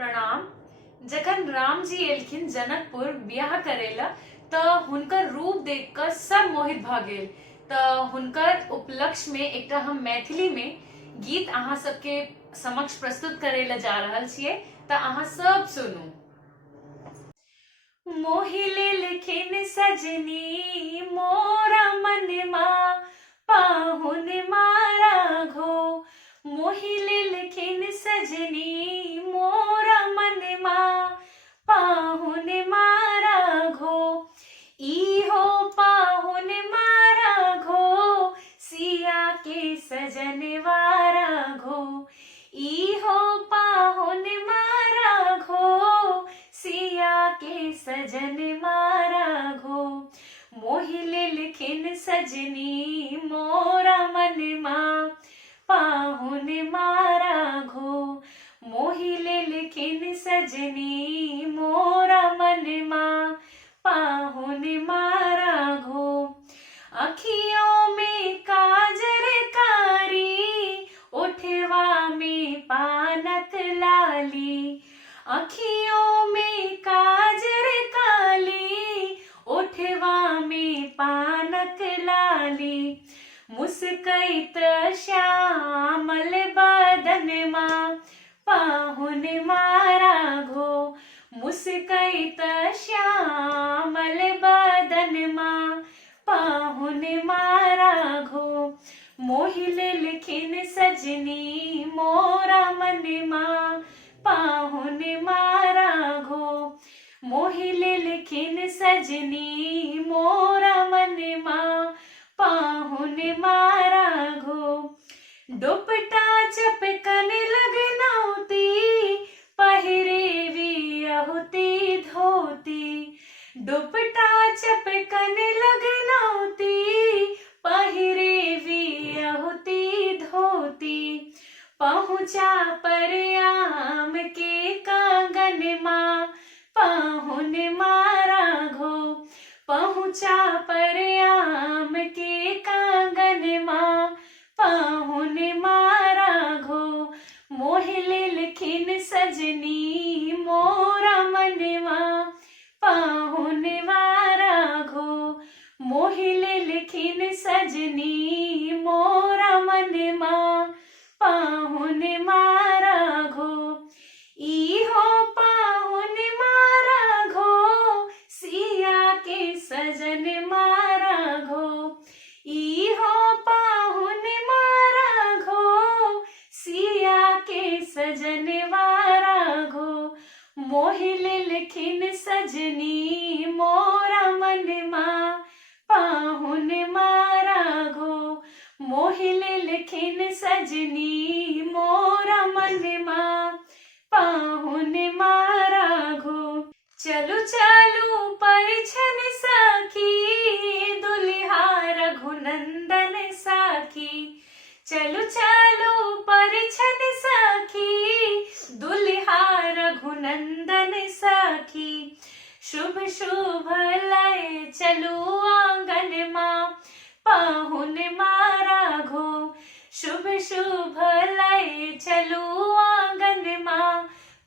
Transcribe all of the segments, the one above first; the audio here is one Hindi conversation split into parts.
प्रणाम। जखन राम जी एलखिन जनकपुर ब्याह करेला त हुनकर रूप देखकर सब मोहित भ गेल। त हुनकर उपलक्ष्य में एकटा हम मैथिली में गीत अहाँ सबके समक्ष प्रस्तुत करेला जा रहल छियै, त अहाँ सब सुनू। मोहि लेलखिन सजनी मोरा मनमा पाहुन मारा घो। मोहि लेलखिन सजनी मोरा मनमा पाहुन मारा घो। इहो पाहुन मारा घो सिया के सजन वारा घो। इहो पाहुन मारा घो सिया के सजन मारा घो। मोहि लेलखिन सजनी मोरा मनमा पाहुन मारा घो। मोहि लेलखिन सजनी मोरा मनमा पाहुन मारा घो। अखियों में काजर कारी ओठवा में पानक लाली। अखियों में काजर काली ओठवा में पानक लाली। मुस्कैत श्यामल बदनमा पाहुन मारा घो। मुस्कैत श्यामल बदनमा पाहुन मारा घो। मोहि लेलखिन सजनी मोरा मनमा पाहुन मारा घो। मोहि लेलखिन सजनी मोरा मनमा पाहुन मारा घो। दुपट्टा चपकन लगनौती पहिरे वियहुती धोती। दुपट्टा चपकन लगनौती पहिरे वियहुती धोती। पहुँचा पर आम के कांगनमा पाहुन मारा घो। पहुँचा पर आम के कांगनमा पाहुन मारा घो। मोहि लेलखिन सजनी मोरा मनमा पाहुन मारा घो। मोहि लेलखिन सजनी मोरा मनमा पाहुन मारा घो। इहो पाहुन मारा घो सिया के सजन मारा घो। इहो पाहुन मारा घो सिया के सजन मारा घो। मोहि लेलखिन सजनी मोरा मनमा पाहुन मारा घो। मोहि लेलखिन सजनी मोरा मनमा पाहुन मारा घो। चलू चलू परिछन सखी दुल्हा रघुनंदन साखी। चलू चलू परिछन सखी दुल्हा रघुनंदन साखी। शुभ शुभ लय चलू आंगनमा पाहुन मारा घो। शुभ शुभ लय चलू आंगनमा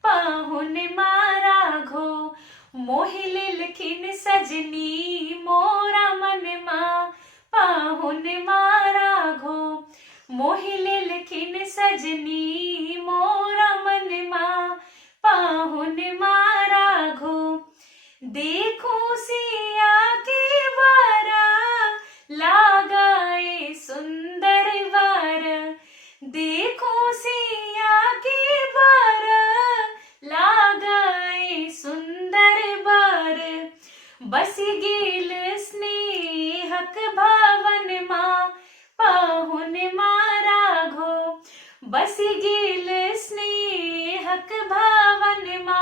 पाहुन मारा घो। मोहि लेलखिन सजनी मोरा मनमा पाहुन मारा घो। मोहि लेलखिन सजनी मोरा मनमा पाहुन मारा घो। देखो सिया के वारा लागाए सुंदर वर। देखो सिया के वारा लागाए सुंदर वर। बस गेल स्नेहक भवनमा पाहुन मारा घो। बस गेल स्नेहक भवनमा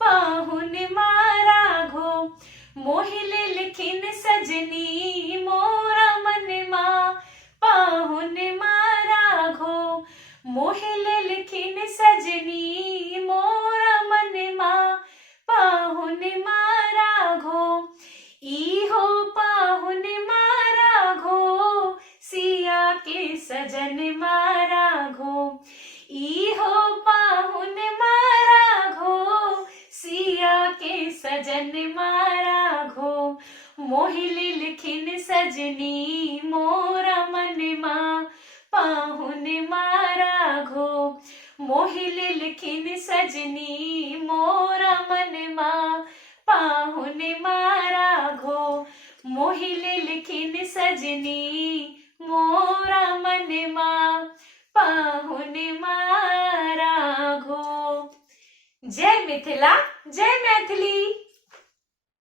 पाहुन मारा घो। मोहि लेलखिन सजनी मोरा मनमा पाहुन मारा घो। मोहि लेलखिन सजनी मोरा मनमा पाहुन मारा घो। इहो पाहुन मारा घो सिया के सजन मारा घो। इहो पाहुन मारा घो सजन मारा घो मोहिली लिखिन सजनी मोरा मन मा पाहुन मारा घो मोहिली लिखिन सजनी मोरा मन मा पाहुन मारा घो मोहिले लिखिन सजनी मोरा मन मा पाहुन मारा घो। जय मिथिला, जय मैथिली।